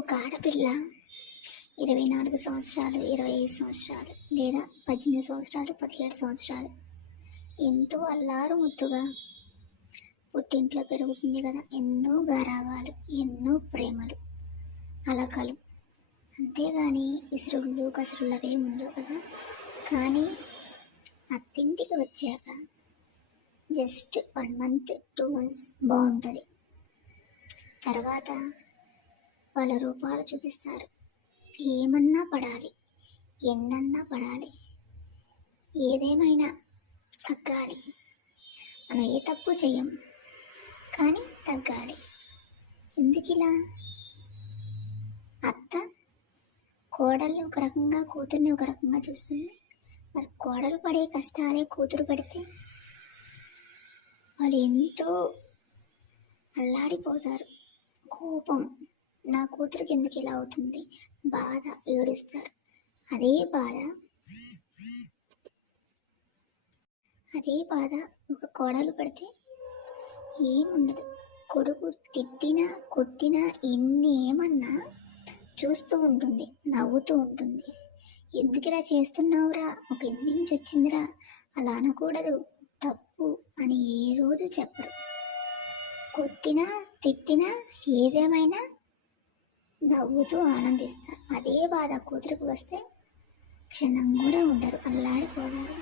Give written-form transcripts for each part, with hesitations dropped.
ఒక ఆడపిల్ల 24 సంవత్సరాలు, 25 సంవత్సరాలు లేదా 18 సంవత్సరాలు, 17 సంవత్సరాలు ఎంతో అల్లారు ముద్దుగా పుట్టింట్లో పెరుగుతుంది కదా. ఎన్నో గారాబాలు, ఎన్నో ప్రేమలు, అలకలు, అంతేగాని ఇసురుళ్ళు కసురుళ్ళు అవే ఉండవు కదా. కానీ అత్తింటికి వచ్చాక జస్ట్ 1 month 2 months బాగుంటుంది. తర్వాత వాళ్ళ రూపాలు చూపిస్తారు. ఏమన్నా పడాలి, ఎన్నన్నా పడాలి, ఏదేమైనా తగ్గాలి. మనం ఏ తప్పు చెయ్యం, కానీ తగ్గాలి. ఎందుకిలా? అత్త కోడల్ని ఒక రకంగా, కూతుర్ని ఒక రకంగా చూస్తుంది. మరి కోడలు పడే కష్టాలే కూతురు పడితే వాళ్ళు ఎంతో అల్లాడిపోతారు. కోపం, నా కూతురికి ఎందుకు ఇలా అవుతుంది, బాధ, ఏడుస్తారు. అదే బాధ ఒక కోడలు పడితే ఏముండదు. కొడుకు తిట్టినా కొట్టినా ఎన్ని ఏమన్నా చూస్తూ ఉంటుంది, నవ్వుతూ ఉంటుంది. ఎందుకు ఇలా చేస్తున్నావురా, ఒక ఇంటి నుంచి వచ్చిందిరా, అలా అనకూడదు, తప్పు అని ఏ రోజు చెప్పరు. కొట్టినా తిట్టినా ఏదేమైనా నవ్వుతూ ఆనందిస్తారు. అదే బాధ కూతురికి వస్తే క్షణం కూడా ఉండరు, అల్లాడిపోతారు.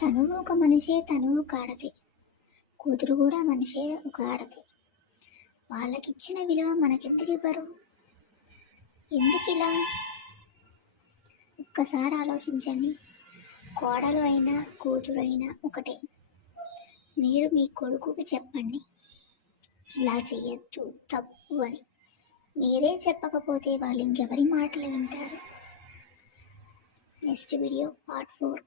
తను ఒక మనిషే, తను ఒక ఆడది, కూతురు కూడా మనిషే, ఒక ఆడది. వాళ్ళకిచ్చిన విలువ మనకెందుకు ఇవ్వరు? ఎందుకు ఇలా? ఒక్కసారి ఆలోచించండి. కోడలు అయినా కూతురు అయినా ఒకటే. మీరు మీ కొడుకుకి చెప్పండి, ఇలా చెయ్యొద్దు, తప్పు అని. మీరే చెప్పకపోతే వాళ్ళు ఇంకెవరి మాటలు వింటారు? Next video part 4.